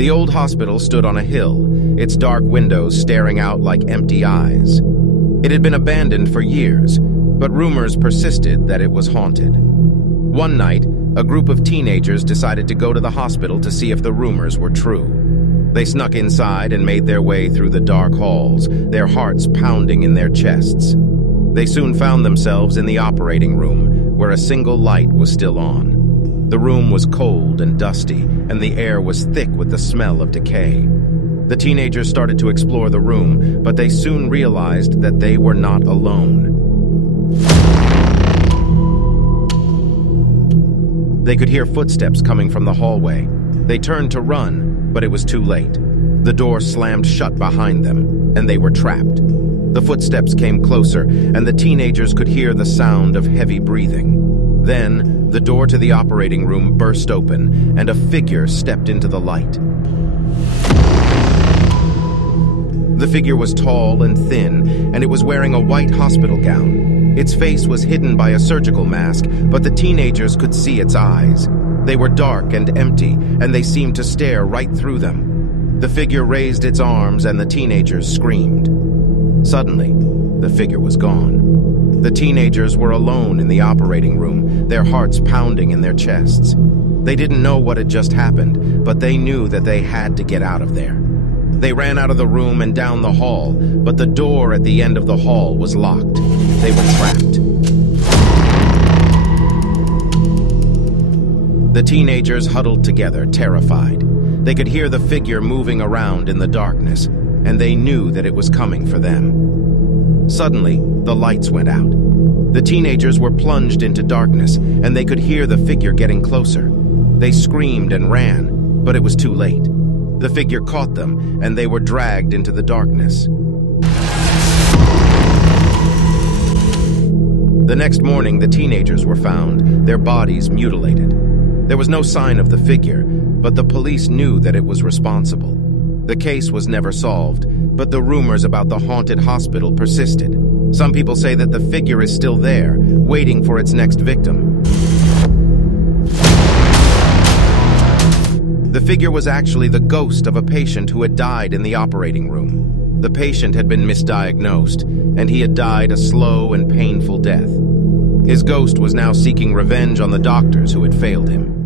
The old hospital stood on a hill, its dark windows staring out like empty eyes. It had been abandoned for years, but rumors persisted that it was haunted. One night, a group of teenagers decided to go to the hospital to see if the rumors were true. They snuck inside and made their way through the dark halls, their hearts pounding in their chests. They soon found themselves in the operating room, where a single light was still on. The room was cold and dusty, and the air was thick with the smell of decay. The teenagers started to explore the room, but they soon realized that they were not alone. They could hear footsteps coming from the hallway. They turned to run, but it was too late. The door slammed shut behind them, and they were trapped. The footsteps came closer, and the teenagers could hear the sound of heavy breathing. Then, the door to the operating room burst open, and a figure stepped into the light. The figure was tall and thin, and it was wearing a white hospital gown. Its face was hidden by a surgical mask, but the teenagers could see its eyes. They were dark and empty, and they seemed to stare right through them. The figure raised its arms, and the teenagers screamed. Suddenly, the figure was gone. The teenagers were alone in the operating room, their hearts pounding in their chests. They didn't know what had just happened, but they knew that they had to get out of there. They ran out of the room and down the hall, but the door at the end of the hall was locked. They were trapped. The teenagers huddled together, terrified. They could hear the figure moving around in the darkness, and they knew that it was coming for them. Suddenly, the lights went out. The teenagers were plunged into darkness, and they could hear the figure getting closer. They screamed and ran, but it was too late. The figure caught them, and they were dragged into the darkness. The next morning, the teenagers were found, their bodies mutilated. There was no sign of the figure, but the police knew that it was responsible. The case was never solved, but the rumors about the haunted hospital persisted. Some people say that the figure is still there, waiting for its next victim. The figure was actually the ghost of a patient who had died in the operating room. The patient had been misdiagnosed, and he had died a slow and painful death. His ghost was now seeking revenge on the doctors who had failed him.